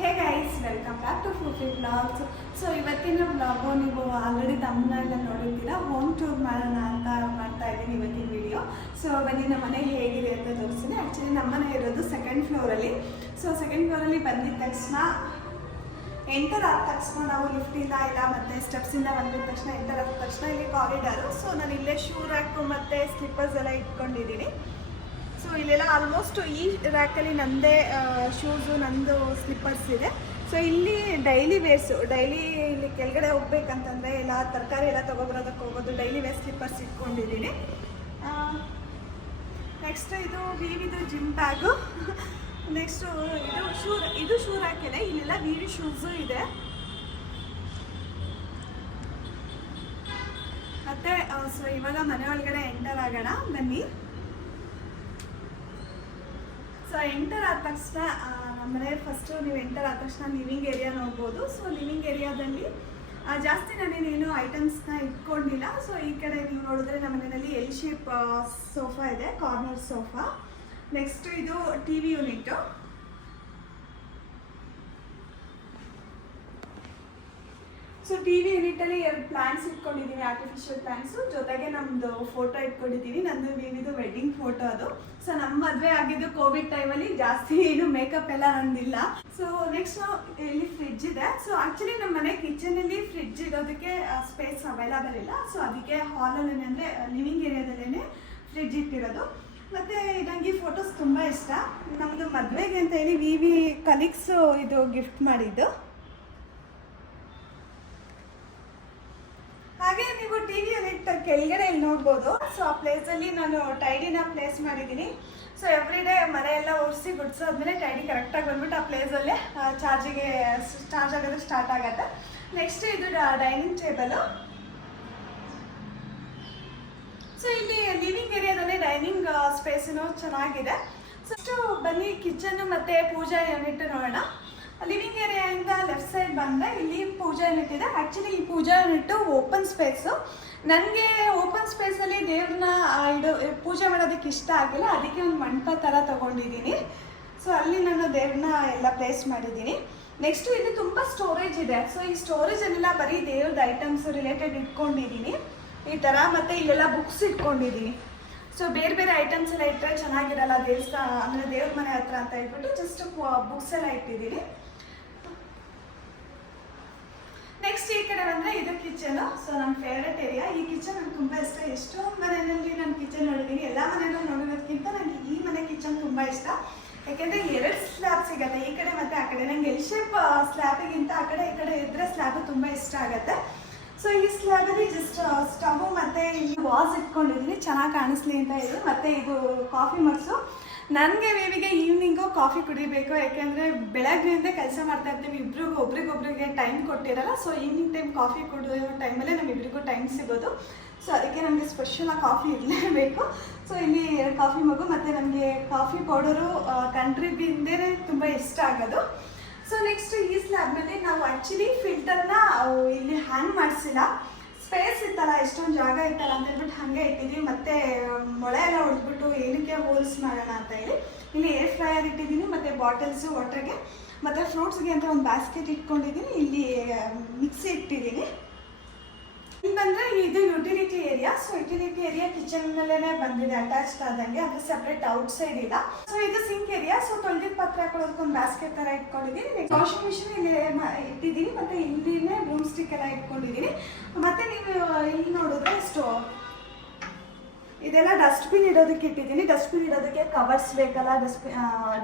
Hey guys, welcome back to ಫೂಫಿ blogs. So ಇವತ್ತಿನ blog ನೀವು ಆಲ್ರೆಡಿ ತಮ್ಮನೆಲ್ಲ ನೋಡಿದ್ದೀರಾ. ಹೋಮ್ ಟೂರ್ ಮಾಡೋಣ ಅಂತ ಮಾಡ್ತಾ ಇದ್ದೀನಿ ಇವತ್ತಿನ ವಿಡಿಯೋ. ಸೊ ಬನ್ನಿ ನಮ್ಮ ಮನೆ ಹೇಗಿದೆ ಅಂತ ತೋರಿಸ್ತೀನಿ. ಆ್ಯಕ್ಚುಲಿ ನಮ್ಮ ಮನೆ ಇರೋದು ಸೆಕೆಂಡ್ ಫ್ಲೋರಲ್ಲಿ. ಸೊ ಸೆಕೆಂಡ್ ಫ್ಲೋರಲ್ಲಿ ಬಂದಿದ್ದ ತಕ್ಷಣ ಎಂಟರ್ ಆದ ತಕ್ಷಣ ನಾವು ಲಿಫ್ಟಿಂದ ಇಲ್ಲ ಮತ್ತು ಸ್ಟೆಪ್ಸಿಂದ ಬಂದಿದ್ದ ತಕ್ಷಣ ಎಂಟರ್ ಆದ ತಕ್ಷಣ ಇಲ್ಲಿ ಕಾರಿಡಾರು. ಸೊ ನಾನು ಇಲ್ಲೇ ಶೂ ರ್ಯಾಕು ಮತ್ತು ಸ್ಲಿಪ್ಪರ್ಸ್ ಎಲ್ಲ ಇಟ್ಕೊಂಡಿದ್ದೀನಿ. ಸೊ ಇಲ್ಲೆಲ್ಲ ಆಲ್ಮೋಸ್ಟ್ ಈ ರ್ಯಾಕಲ್ಲಿ ನನ್ನದೇ ಶೂಸು, ನಂದು ಸ್ಲಿಪ್ಪರ್ಸ್ ಇದೆ. ಸೊ ಇಲ್ಲಿ ಡೈಲಿ ವೇರ್ಸು, ಡೈಲಿ ಇಲ್ಲಿ ಕೆಳಗಡೆ ಹೋಗ್ಬೇಕಂತಂದರೆ ಎಲ್ಲ ತರಕಾರಿ ಎಲ್ಲ ತೊಗೊಬರೋದಕ್ಕೆ ಹೋಗೋದು ಡೈಲಿ ವೇರ್ ಸ್ಲಿಪ್ಪರ್ಸ್ ಇಟ್ಕೊಂಡಿದ್ದೀನಿ. ನೆಕ್ಸ್ಟ್ ಇದು ವಿವಿದು ಜಿಮ್ ಬ್ಯಾಗು. ನೆಕ್ಸ್ಟು ಇದು ಶೂ ರ್ಯಾಕಿದೆ. ಇಲ್ಲೆಲ್ಲ ವಿವಿ ಶೂಸು ಇದೆ. ಮತ್ತು ಸೊ ಇವಾಗ ಮನೆ ಒಳಗಡೆ ಎಂಟರ್ ಆಗೋಣ ಬನ್ನಿ. ಸೊ ಎಂಟರ್ ಆದ ತಕ್ಷಣ ನಮ್ಮನೆ ಫಸ್ಟು ನೀವು ಎಂಟರ್ ಆದ ತಕ್ಷಣ ಲಿವಿಂಗ್ ಏರಿಯಾ ನೋಡ್ಬೋದು. ಸೊ ಲಿವಿಂಗ್ ಏರಿಯಾದಲ್ಲಿ ಜಾಸ್ತಿ ನಾನೇನೇನು ಐಟಮ್ಸ್ನ ಇಟ್ಕೊಂಡಿಲ್ಲ. ಸೊ ಈ ಕಡೆ ನೀವು ನೋಡಿದ್ರೆ ನಮ್ಮ ಮನೆಯಲ್ಲಿ ಎಲ್ ಶೇಪ್ ಸೋಫಾ ಇದೆ, ಕಾರ್ನರ್ ಸೋಫಾ. ನೆಕ್ಸ್ಟ್ ಇದು T V unit. So T V ಯೂನಿಟಲ್ಲಿ 2 ಪ್ಲಾಂಟ್ಸ್ ಇಟ್ಕೊಂಡಿದ್ದೀನಿ, ಆರ್ಟಿಫಿಷಿಯಲ್ ಪ್ಲಾಂಟ್ಸು. ಜೊತೆಗೆ ನಮ್ಮದು ಫೋಟೋ ಇಟ್ಕೊಂಡಿದ್ದೀನಿ, ನಂದು ವಿವಿದು ವೆಡ್ಡಿಂಗ್ ಫೋಟೋ ಅದು. ಸೊ ನಮ್ಮ ಮದುವೆ ಆಗಿದ್ದು ಕೋವಿಡ್ ಟೈಮಲ್ಲಿ, ಜಾಸ್ತಿ ಏನು ಮೇಕಪ್ ಎಲ್ಲ ನಂದಿಲ್ಲ. ಸೊ ನೆಕ್ಸ್ಟ್ ಇಲ್ಲಿ ಫ್ರಿಡ್ಜ್ ಇದೆ. ಸೊ ಆ್ಯಕ್ಚುಲಿ ನಮ್ಮ ಮನೆ ಕಿಚನಲ್ಲಿ ಫ್ರಿಡ್ಜ್ ಇರೋದಕ್ಕೆ ಸ್ಪೇಸ್ ಅವೈಲಬಲ್ ಇಲ್ಲ. ಸೊ ಅದಕ್ಕೆ ಹಾಲಲ್ಲಿ ಅಂದರೆ ಲಿವಿಂಗ್ ಏರಿಯಾದಲ್ಲೇ ಫ್ರಿಡ್ಜ್ ಇಟ್ಟಿರೋದು. ಮತ್ತು ನನಗೆ ಫೋಟೋಸ್ ತುಂಬ ಇಷ್ಟ. ನಮ್ಮದು ಮದುವೆಗೆ ಅಂತ ಹೇಳಿ ವಿವಿ ಕಲೀಗ್ಸು ಇದು ಗಿಫ್ಟ್ ಮಾಡಿದ್ದು. ಹಾಗೆ ನೀವು ಟಿ ವಿ ಯೂನಿಟ್ ಕೆಳಗಡೆ ಇಲ್ಲಿ ನೋಡ್ಬೋದು. ಸೊ ಆ ಪ್ಲೇಸಲ್ಲಿ ನಾನು ಟೈಡಿನ ಪ್ಲೇಸ್ ಮಾಡಿದ್ದೀನಿ. ಸೊ ಎವ್ರಿ ಡೇ ಮನೆಯೆಲ್ಲ ಒರೆಸಿ ಗುಡಿಸೋದ್ಮೇಲೆ ಟೈಡಿ ಕರೆಕ್ಟಾಗಿ ಬಂದ್ಬಿಟ್ಟು ಆ ಪ್ಲೇಸಲ್ಲೇ ಚಾರ್ಜ್ ಆಗೋದಕ್ಕೆ ಸ್ಟಾರ್ಟ್ ಆಗುತ್ತೆ. ನೆಕ್ಸ್ಟ್ ಇದು ಡೈನಿಂಗ್ ಟೇಬಲು. ಸೊ ಇಲ್ಲಿ ಲಿವಿಂಗ್ ಏರಿಯಾದಲ್ಲಿ ಡೈನಿಂಗ್ ಸ್ಪೇಸಿನೂ ಚೆನ್ನಾಗಿದೆ. ಸೊ ಬನ್ನಿ ಕಿಚನ್ ಮತ್ತು ಪೂಜಾ ಯೂನಿಟ್ ನೋಡೋಣ. ಲಿವಿಂಗ್ ಏರಿಯಾಯಿಂದ ಲೆಫ್ಟ್ ಸೈಡ್ ಬಂದರೆ ಇಲ್ಲಿ ಪೂಜಾ ಯೂನಿಟ್ ಇದೆ. ಆ್ಯಕ್ಚುಲಿ ಈ ಪೂಜಾ ಯೂನಿಟ್ಟು ಓಪನ್ ಸ್ಪೇಸು. ನನಗೆ ಓಪನ್ ಸ್ಪೇಸಲ್ಲಿ ದೇವ್ರನ್ನ ಪೂಜೆ ಮಾಡೋದಕ್ಕೆ ಇಷ್ಟ ಆಗಿಲ್ಲ, ಅದಕ್ಕೆ ಒಂದು ಮಂಟಪ ಥರ ತೊಗೊಂಡಿದ್ದೀನಿ. ಸೊ ಅಲ್ಲಿ ನಾನು ದೇವ್ರನ್ನ ಎಲ್ಲ ಪ್ಲೇಸ್ ಮಾಡಿದ್ದೀನಿ. ನೆಕ್ಸ್ಟು ಇಲ್ಲಿ ತುಂಬ ಸ್ಟೋರೇಜ್ ಇದೆ. ಸೊ ಈ ಸ್ಟೋರೇಜಲ್ಲೆಲ್ಲ ಬರೀ ದೇವ್ರದ್ದು ಐಟಮ್ಸ್ ರಿಲೇಟೆಡ್ ಇಟ್ಕೊಂಡಿದ್ದೀನಿ ಈ ಥರ. ಮತ್ತು ಇಲ್ಲೆಲ್ಲ ಬುಕ್ಸ್ ಇಟ್ಕೊಂಡಿದ್ದೀನಿ. ಸೊ ಬೇರೆ ಬೇರೆ ಐಟಮ್ಸ್ ಎಲ್ಲ ಇಟ್ಟರೆ ಚೆನ್ನಾಗಿರಲ್ಲ ದೇವಸ್ಥಾನ ಅಂದರೆ ದೇವ್ರ ಮನೆ ಹತ್ರ ಅಂತ ಹೇಳ್ಬಿಟ್ಟು ಜಸ್ಟ್ ಬುಕ್ಸ್ ಎಲ್ಲ ಇಟ್ಟಿದ್ದೀನಿ. ನೆಕ್ಸ್ಟ್ ಈ ಕಡೆ ಬಂದರೆ ಇದು ಕಿಚನು. ಸೊ ನನ್ನ ಫೇವ್ರೆಟ್ ಏರಿಯಾ. ಈ ಕಿಚನ್ ನನಗೆ ತುಂಬ ಇಷ್ಟ. ಎಷ್ಟೊಂದು ಮನೆಯಲ್ಲಿ ನಾನು ಕಿಚನ್ ನೋಡಿದ್ದೀನಿ. ಎಲ್ಲ ಮನೆಯಲ್ಲೂ ನೋಡೋದಕ್ಕಿಂತ ನನಗೆ ಈ ಮನೆ ಕಿಚನ್ ತುಂಬ ಇಷ್ಟ. ಯಾಕೆಂದರೆ 2 ಸ್ಲ್ಯಾಬ್ ಸಿಗುತ್ತೆ, ಈ ಕಡೆ ಮತ್ತು ಆ ಕಡೆ. ನನಗೆ ಎಲ್ ಶೇಪ್ ಸ್ಲ್ಯಾಬಿಗಿಂತ ಆ ಕಡೆ ಈ ಕಡೆ ಇದ್ದರೆ ಸ್ಲ್ಯಾಬು ತುಂಬ ಇಷ್ಟ ಆಗುತ್ತೆ. ಸೊ ಈ ಸ್ಲ್ಯಾಬಲ್ಲಿ ಜಸ್ಟ್ ಸ್ಟವ್ ಮತ್ತು ಇಲ್ಲಿ ವಾಸ್ ಇಟ್ಕೊಂಡಿದ್ದೀನಿ, ಚೆನ್ನಾಗಿ ಕಾಣಿಸ್ಲಿ ಅಂತ ಹೇಳಿ. ಮತ್ತು ಇದು ಕಾಫಿ ಮಗ್ಸು. ನನಗೆ ಬೇಬಿಗೆ ಈವ್ನಿಂಗು ಕಾಫಿ ಕುಡಿಬೇಕು, ಯಾಕೆಂದರೆ ಬೆಳಗ್ಗೆಯಿಂದ ಕೆಲಸ ಮಾಡ್ತಾ ಇರ್ತೀವಿ, ಒಬ್ರಿಗೊಬ್ರಿಗೆ ಟೈಮ್ ಕೊಟ್ಟಿರಲ್ಲ. ಸೊ ಈವ್ನಿಂಗ್ ಟೈಮ್ ಕಾಫಿ ಕುಡಿಯೋ ಟೈಮಲ್ಲೇ ನಮ್ಮಿಬ್ಬರಿಗೂ ಟೈಮ್ ಸಿಗೋದು. ಸೊ ಅದಕ್ಕೆ ನಮಗೆ ಸ್ಪೆಷಲಾಗಿ ಕಾಫಿ ಇರಲೇಬೇಕು. ಸೊ ಇಲ್ಲಿ 2 ಕಾಫಿ ಮಗು ಮತ್ತು ನಮಗೆ ಕಾಫಿ ಪೌಡರು ಕಂಟ್ರಿ ಬಿಂದೇ ತುಂಬ ಇಷ್ಟ ಆಗೋದು. ಸೊ ನೆಕ್ಸ್ಟ್ ಈ ಸ್ಲ್ಯಾಬ್ನಲ್ಲಿ ನಾವು ಆ್ಯಕ್ಚುಲಿ ಫಿಲ್ಟರ್ನ ಇಲ್ಲಿ ಹ್ಯಾಂಗ್ ಮಾಡಿಸಿಲ್ಲ. ಸ್ಪೇಸ್ ಇತ್ತಲ್ಲ, ಎಷ್ಟೊಂದು ಜಾಗ ಇತ್ತಲ್ಲ ಅಂತ ಹೇಳ್ಬಿಟ್ಟು ಹಾಗೆ ಇಟ್ಟಿದ್ದೀವಿ. ಮತ್ತು ಮೊಳೆ ಎಲ್ಲ ಹೊಡೆದ್ಬಿಟ್ಟು ಏನಕ್ಕೆ ಹೋಲ್ಸ್ ಮಾಡೋಣ ಅಂತ ಹೇಳಿ ಇಲ್ಲಿ ಏರ್ ಫ್ರೈಯರ್ ಇಟ್ಟಿದ್ದೀನಿ. ಮತ್ತು ಬಾಟಲ್ಸು ವಾಟ್ರಿಗೆ ಮತ್ತು ಫ್ರೂಟ್ಸ್ಗೆ ಅಂತ ಒಂದು ಬ್ಯಾಸ್ಕೆಟ್ ಇಟ್ಕೊಂಡಿದ್ದೀನಿ. ಇಲ್ಲಿ ಮಿಕ್ಸಿ ಇಟ್ಟಿದ್ದೀನಿ. ಇಲ್ಲಿ ಬಂದರೆ ಇದು utility area. So utility area ಕಿಚನ್ನಲ್ಲೇ ಬಂದಿದೆ ಅಟ್ಯಾಚ್ಡ್ ಆದಂಗೆ, ಅದು ಸಪ್ರೇಟ್ ಔಟ್ಸೈಡ್ ಇಲ್ಲ. ಸೊ ಇದು ಸಿಂಕ್ ಏರಿಯಾ. ಸೊ ತೊಳೆದಿದ್ದ ಪಾತ್ರೆ ಹಾಕೊಳ್ಳೋದಕ್ಕೆ ಒಂದು ಬ್ಯಾಸ್ಕೆಟ್ ಥರ ಇಟ್ಕೊಂಡಿದ್ದೀನಿ. ವಾಷಿಂಗ್ ಮಿಷಿನ್ ಇಲ್ಲಿ ಇಟ್ಟಿದ್ದೀನಿ. ಮತ್ತು ಇಲ್ಲಿನೇ ಬೂಮ್ ಸ್ಟಿಕ್ ಎಲ್ಲ ಇಟ್ಕೊಂಡಿದ್ದೀನಿ. ಮತ್ತು ನೀವು ಇಲ್ಲಿ ನೋಡಿದ್ರೆ ಇದೆಲ್ಲ ಡಸ್ಟ್ಬಿನ್ ಇಡೋದಕ್ಕೆ ಇಟ್ಟಿದ್ದೀನಿ. ಡಸ್ಟ್ಬಿನ್ ಇಡೋದಕ್ಕೆ ಕವರ್ಸ್ ಬೇಕಲ್ಲ,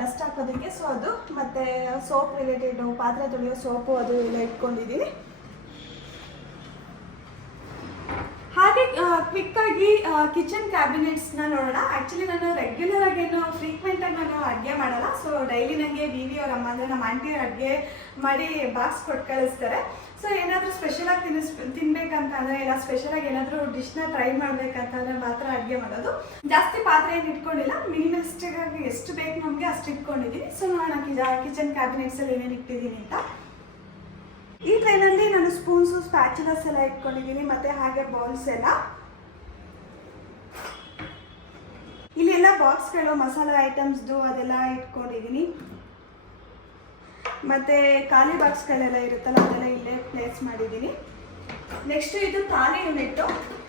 ಡಸ್ಟ್ ಹಾಕೋದಕ್ಕೆ. ಸೊ ಅದು ಮತ್ತು ಸೋಪ್ ರಿಲೇಟೆಡ್ ಪಾತ್ರೆ ತೊಳೆಯೋ ಸೋಪು ಅದು ಎಲ್ಲ ಇಟ್ಕೊಂಡಿದ್ದೀನಿ. ಹಾಗೆ ಕ್ವಿಕ್ಕಾಗಿ ಕಿಚನ್ ಕ್ಯಾಬಿನೆಟ್ಸ್ನ ನೋಡೋಣ. ಆ್ಯಕ್ಚುಲಿ ನಾನು ರೆಗ್ಯುಲರ್ ಆಗೇನು ಫ್ರೀಕ್ವೆಂಟಾಗಿ ನಾನು ಅಡುಗೆ ಮಾಡಲ್ಲ. ಸೊ ಡೈಲಿ ನನಗೆ ವಿವಿ ಅವ್ರ ಅಮ್ಮ ಅಂದರೆ ನಮ್ಮ ಆಂಟಿ ಅಡುಗೆ ಮಾಡಿ ಬಾಕ್ಸ್ ಕೊಟ್ಟು ಕಳಿಸ್ತಾರೆ. ಸೊ ಏನಾದರೂ ಸ್ಪೆಷಲಾಗಿ ತಿನ್ಬೇಕಂತಂದರೆ, ಇಲ್ಲ ಸ್ಪೆಷಲಾಗಿ ಏನಾದರೂ ಡಿಶ್ನ ಟ್ರೈ ಮಾಡಬೇಕಂತಂದರೆ ಮಾತ್ರ ಅಡುಗೆ ಮಾಡೋದು. ಜಾಸ್ತಿ ಪಾತ್ರೆ ಏನು ಇಟ್ಕೊಂಡಿಲ್ಲ, ಮಿನಿಮಲಿಸ್ಟಿಗಾಗಿ ಎಷ್ಟು ಬೇಕು ನಮಗೆ ಅಷ್ಟು ಇಟ್ಕೊಂಡಿದ್ದೀನಿ. ಸೊ ನೋಡೋಣ ಕಿಚನ್ ಕ್ಯಾಬಿನೆಟ್ಸಲ್ಲಿ ಏನೇನು ಇಟ್ಟಿದ್ದೀನಿ ಅಂತ. ಈ ಟ್ರೈನಲ್ಲಿ ನಾನು ಸ್ಪೂನ್ಸು, ಸ್ಪ್ಯಾಚುಲಸ್ ಎಲ್ಲ ಇಟ್ಕೊಂಡಿದ್ದೀನಿ. ಮತ್ತು ಹಾಗೆ ಬೌಲ್ಸ್ ಎಲ್ಲ. ಇಲ್ಲೆಲ್ಲ ಬಾಕ್ಸ್ಗಳು, ಮಸಾಲೆ ಐಟಮ್ಸ್ದು ಅದೆಲ್ಲ ಇಟ್ಕೊಂಡಿದ್ದೀನಿ. ಮತ್ತು ಖಾಲಿ ಬಾಕ್ಸ್ಗಳೆಲ್ಲ ಇರುತ್ತಲ್ಲ ಅದೆಲ್ಲ ಇಲ್ಲೇ ಪ್ಲೇಸ್ ಮಾಡಿದ್ದೀನಿ. ನೆಕ್ಸ್ಟು ಇದು ಖಾಲಿ ಯೂನಿಟ್ಟು.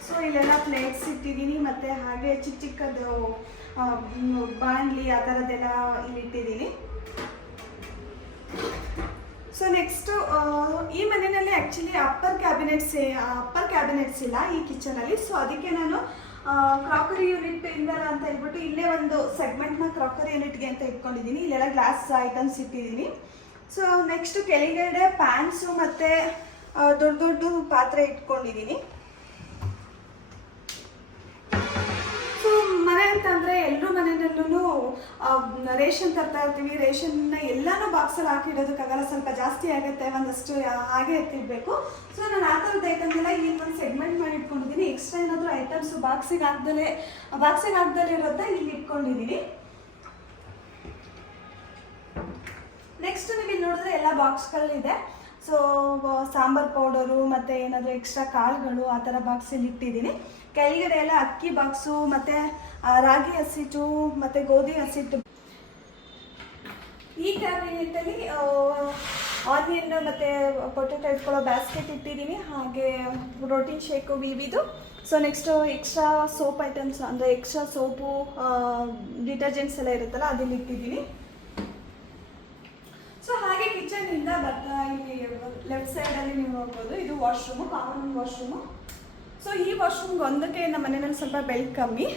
ಸೊ ಇಲ್ಲೆಲ್ಲ ಪ್ಲೇಟ್ಸ್ ಇಟ್ಟಿದ್ದೀನಿ ಮತ್ತು ಹಾಗೆ ಚಿಕ್ಕ ಚಿಕ್ಕದು ಬಾಣಲಿ ಆ ಥರದ್ದೆಲ್ಲ ಇಲ್ಲಿ ಇಟ್ಟಿದ್ದೀನಿ. ಸೊ ನೆಕ್ಸ್ಟು ಈ ಮನೆಯಲ್ಲಿ ಆ್ಯಕ್ಚುಲಿ ಅಪ್ಪರ್ ಕ್ಯಾಬಿನೆಟ್ಸ್ ಇಲ್ಲ ಈ ಕಿಚನಲ್ಲಿ. ಸೊ ಅದಕ್ಕೆ ನಾನು ಕ್ರಾಕರಿ ಯೂನಿಟ್ ಇಂದಲ್ಲ ಅಂತ ಹೇಳ್ಬಿಟ್ಟು ಇಲ್ಲೇ ಒಂದು ಸೆಗ್ಮೆಂಟ್ನ ಕ್ರಾಕರಿ ಯೂನಿಟ್ಗೆ ಅಂತ ಇಟ್ಕೊಂಡಿದ್ದೀನಿ. ಇಲ್ಲೆಲ್ಲ ಗ್ಲಾಸ್ ಐಟಮ್ಸ್ ಇಟ್ಟಿದ್ದೀನಿ. ಸೊ ನೆಕ್ಸ್ಟು ಕೆಳಗಡೆ ಪ್ಯಾನ್ಸು ಮತ್ತು ದೊಡ್ಡ ದೊಡ್ಡ ಪಾತ್ರೆ ಇಟ್ಕೊಂಡಿದ್ದೀನಿ. ಸೊ ಮನೆ ಅಂತಂದರೆ ಎಲ್ಲರೂ ಮನೆಯಲ್ಲೂ ರೇಷನ್ ತರ್ತಾ ಇರ್ತೀವಿ. ರೇಷನ್ನ ಎಲ್ಲನೂ ಬಾಕ್ಸಲ್ಲಿ ಹಾಕಿಡೋದಕ್ಕಾಗಲ್ಲ, ಸ್ವಲ್ಪ ಜಾಸ್ತಿ ಆಗುತ್ತೆ, ಒಂದಷ್ಟು ಹಾಗೆ ಎತ್ತಿಡಬೇಕು. ಸೊ ನಾನು ಆ ಥರದ ಐಟಮ್ಗೆಲ್ಲ ಈಗ ಒಂದು ಸೆಗ್ಮೆಂಟ್ ಮಾಡಿ ಇಟ್ಕೊಂಡಿದ್ದೀನಿ. ಎಕ್ಸ್ಟ್ರಾ ಏನಾದರೂ ಐಟಮ್ಸು ಬಾಕ್ಸಿಗೆ ಹಾಕ್ದಲೇ ಇರೋದನ್ನ ಇಲ್ಲಿ ಇಟ್ಕೊಂಡಿದ್ದೀನಿ. ನೆಕ್ಸ್ಟ್ ನೀವು ಇಲ್ಲಿ ನೋಡಿದ್ರೆ ಎಲ್ಲ ಬಾಕ್ಸ್ಗಳಿದೆ. ಸೊ ಸಾಂಬಾರ್ ಪೌಡರು ಮತ್ತು ಏನಾದರೂ ಎಕ್ಸ್ಟ್ರಾ ಕಾಳುಗಳು ಆ ಥರ ಬಾಕ್ಸಲ್ಲಿ ಇಟ್ಟಿದ್ದೀನಿ. ಕೆಳಗಡೆ ಎಲ್ಲ ಅಕ್ಕಿ ಬಾಕ್ಸು ಮತ್ತು ರಾಗಿ ಹಸಿಟ್ಟು ಮತ್ತು ಗೋಧಿ ಹಸಿಟ್ಟು. ಈ ಕ್ಯಾಬಿನೆಟಲ್ಲಿ ಆನಿಯನ್ ಮತ್ತು ಪೊಟೆಟೊ ಇಟ್ಕೊಳ್ಳೋ ಬ್ಯಾಸ್ಕೆಟ್ ಇಟ್ಟಿದ್ದೀನಿ. ಹಾಗೆ ಪ್ರೋಟೀನ್ ಶೇಕು ವಿವಿದು. So next extra soap items ಅಂದರೆ ಎಕ್ಸ್ಟ್ರಾ ಸೋಪು ಡಿಟರ್ಜೆಂಟ್ಸ್ ಎಲ್ಲ ಇರುತ್ತಲ್ಲ ಅದನ್ನು ಇಟ್ಟಿದ್ದೀನಿ. ಸೊ ಹಾಗೆ ಕಿಚನ್ನಿಂದ ಬರ್ತಾ ಇಲ್ಲಿ ಲೆಫ್ಟ್ ಸೈಡಲ್ಲಿ ನೀವು ನೋಡ್ಬೋದು, ಇದು ವಾಶ್ರೂಮು, ಕಾಮನ್ ವಾಶ್ರೂಮು. ಸೊ ಈ ವಾಶ್ರೂಮ್ಗೆ ಒಂದಕ್ಕೆ ನಮ್ಮ ಮನೆಯಲ್ಲಿ ಸ್ವಲ್ಪ ಬೆಳಕು ಕಮ್ಮಿ.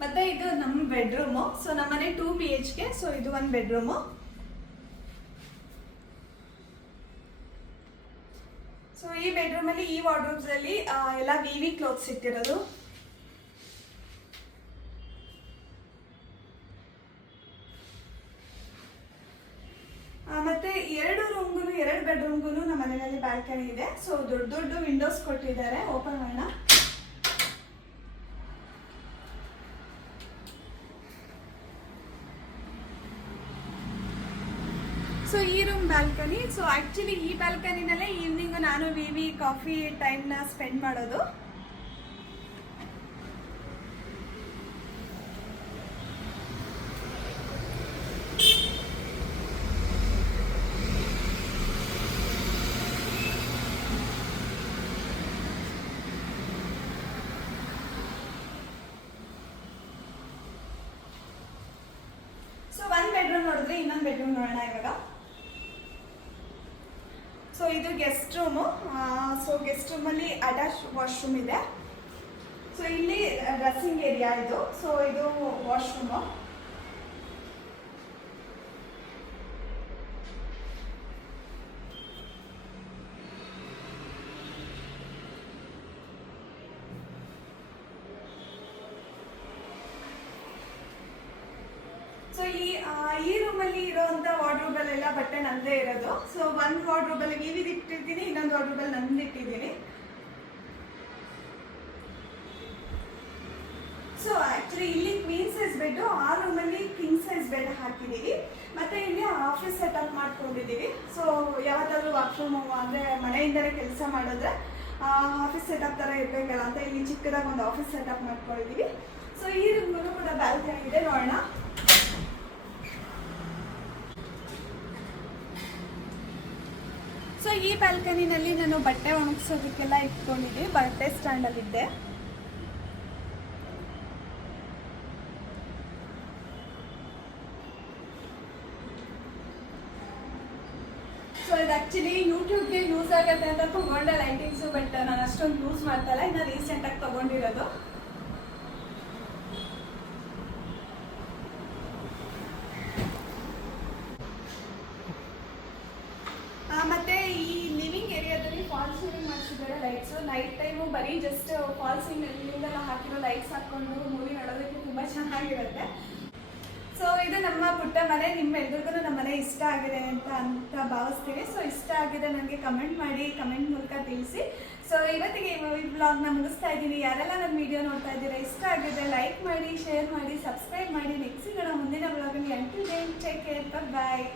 ಮತ್ತೆ ಇದು ನಮ್ಮ ಬೆಡ್ರೂಮು. ಸೊ ನಮ್ಮನೆ 2 BHK. ಸೊ ಇದು ಒಂದು ಬೆಡ್ರೂಮು. ಸೊ ಈ ಬೆಡ್ರೂಮಲ್ಲಿ ಈ ವಾರ್ಡ್ರೋಬ್ಸಲ್ಲಿ ಎಲ್ಲ ವಿವಿ ಕ್ಲೋತ್ಸ್ ಇಟ್ಟಿರೋದು. ಮತ್ತೆ 2 ಬೆಡ್ರೂಮ್ಗೂ ನಮ್ಮ ಮನೆಯಲ್ಲಿ ಬ್ಯಾಲ್ಕನಿ ಇದೆ. ಸೊ ದೊಡ್ಡ ದೊಡ್ಡ ವಿಂಡೋಸ್ ಕೊಟ್ಟಿದ್ದಾರೆ. ಓಪನ್ ಮಾಡೋಣ. ಸೊ ಈ ರೂಮ್ ಬ್ಯಾಲ್ಕನಿ. ಸೊ ಆ್ಯಕ್ಚುಲಿ ಈ ಬ್ಯಾಲ್ಕನಿನಲ್ಲೇ ಈವ್ನಿಂಗು ನಾನು ವಿವಿ ಕಾಫಿ ಟೈಮ್ನ ಸ್ಪೆಂಡ್ ಮಾಡೋದು. ಸೊ ಒಂದು ಬೆಡ್ರೂಮ್ ನೋಡಿದ್ರೆ ಇನ್ನೊಂದು ಬೆಡ್ರೂಮ್ ನೋಡೋಣ ಇವಾಗ. ಸೊ ಇದು ಗೆಸ್ಟ್ ರೂಮು. ಸೊ ಗೆಸ್ಟ್ ರೂಮಲ್ಲಿ ಅಟ್ಯಾಚ್ ವಾಶ್ರೂಮ್ ಇದೆ. ಸೊ ಇಲ್ಲಿ ಡ್ರೆಸ್ಸಿಂಗ್ ಏರಿಯಾ ಇದು. ಸೊ ಇದು ವಾಶ್ರೂಮು. ಸೊ ಈ ರೂಮಲ್ಲಿ ಇರೋವಂಥ ವಾರ್ಡ್ರೋಬಲ್ಲೆಲ್ಲ ಬಟ್ಟೆ ನಂದೇ ಇರೋದು. ಸೊ ಒಂದು ವಾರ್ಡ್ರೋಬಲ್ಲಿ ವಿವಿದು ಇಟ್ಟಿರ್ತೀನಿ, ಇನ್ನೊಂದು ವಾರ್ಡ್ರೋಬಲ್ಲಿ ನಂದು ಇಟ್ಟಿದ್ದೀನಿ. ಸೊ ಆ್ಯಕ್ಚುಲಿ ಇಲ್ಲಿ ಕ್ವೀನ್ ಸೈಜ್ ಬೆಡ್ಡು, ಆ ರೂಮಲ್ಲಿ ಕಿಂಗ್ ಸೈಜ್ ಬೆಡ್ ಹಾಕಿದ್ದೀವಿ. ಮತ್ತು ಇಲ್ಲಿ ಆಫೀಸ್ ಸೆಟಪ್ ಮಾಡ್ಕೊಂಡಿದ್ದೀವಿ. ಸೊ ಯಾವತ್ತಾದ್ರೂ ವರ್ಕ್ ಫ್ರಮ್ ಹೋಮ್ ಅಂದರೆ ಮನೆಯಿಂದಲೇ ಕೆಲಸ ಮಾಡಿದ್ರೆ ಆಫೀಸ್ ಸೆಟಪ್ ಥರ ಇರಬೇಕಲ್ಲ ಅಂತ ಇಲ್ಲಿ ಚಿಕ್ಕದಾಗಿ ಒಂದು ಆಫೀಸ್ ಸೆಟಪ್ ಮಾಡ್ಕೊಂಡಿದ್ದೀವಿ. ಸೊ ಈ ರೂಮಲ್ಲೂ ಕೂಡ ಬ್ಯಾಲ್ಕನಿ ಇದೆ, ನೋಡೋಣ. ಸೊ ಈ ಬ್ಯಾಲ್ಕನಿನಲ್ಲಿ ನಾನು ಬಟ್ಟೆ ಒಣಗಿಸೋದಕ್ಕೆಲ್ಲ ಇಟ್ಕೊಂಡಿದ್ದೆ, ಬಟ್ಟೆ ಸ್ಟ್ಯಾಂಡಲ್ಲಿದ್ದೆ. ಸೊ ಇದು ಆ್ಯಕ್ಚುಲಿ ಯೂಟ್ಯೂಬ್ಗೆ ಯೂಸ್ ಆಗುತ್ತೆ ಅಂತ ತೊಗೊಂಡೆ ಲೈಟಿಂಗ್ಸು, ಬಟ್ ನಾನು ಅಷ್ಟೊಂದು ಯೂಸ್ ಮಾಡ್ತಾ ಇಲ್ಲ, ಇನ್ನು ರೀಸೆಂಟಾಗಿ ತೊಗೊಂಡಿರೋದು. ಮತ್ತು ಈ ಲಿವಿಂಗ್ ಏರಿಯಾದಲ್ಲಿ ಫಾಲ್ ಸೀಲಿಂಗ್ ಮಾಡಿಸಿದ್ದಾರೆ ಲೈಟ್ಸು. ನೈಟ್ ಟೈಮು ಬರೀ ಜಸ್ಟ್ ಫಾಲ್ ಸೀಲಿಂಗೆಲ್ಲ ಹಾಕಿರೋ ಲೈಟ್ಸ್ ಹಾಕ್ಕೊಂಡು ಮೂವಿ ನೋಡೋದಕ್ಕೆ ತುಂಬ ಚೆನ್ನಾಗಿರುತ್ತೆ. ಸೊ ಇದು ನಮ್ಮ ಪುಟ್ಟ ಮನೆ. ನಿಮ್ಮೆಲ್ರಿಗೂ ನಮ್ಮ ಮನೆ ಇಷ್ಟ ಆಗಿದೆ ಅಂತ ಭಾವಿಸ್ತೀವಿ. ಸೊ ಇಷ್ಟ ಆಗಿದೆ ನನಗೆ ಕಮೆಂಟ್ ಮಾಡಿ, ಕಮೆಂಟ್ ಮೂಲಕ ತಿಳಿಸಿ. ಸೊ ಇವತ್ತಿಗೆ ಈ ವ್ಲಾಗ್ನ ಮುಗಿಸ್ತಾ ಇದ್ದೀನಿ. ಯಾರೆಲ್ಲ ನನ್ನ ವಿಡಿಯೋ ನೋಡ್ತಾ ಇದ್ದೀರಾ, ಇಷ್ಟ ಆಗಿದೆ ಲೈಕ್ ಮಾಡಿ, ಶೇರ್ ಮಾಡಿ, ಸಬ್ಸ್ಕ್ರೈಬ್ ಮಾಡಿ. ನೆಕ್ಸ್ಟ್ ಸಿಗೋಣ ಮುಂದಿನ ವ್ಲಾಗಲ್ಲಿ. ಅಂಟಿಲ್ ದೆನ್ ಟೇಕ್ ಕೇರ್, ಬಾಯ್.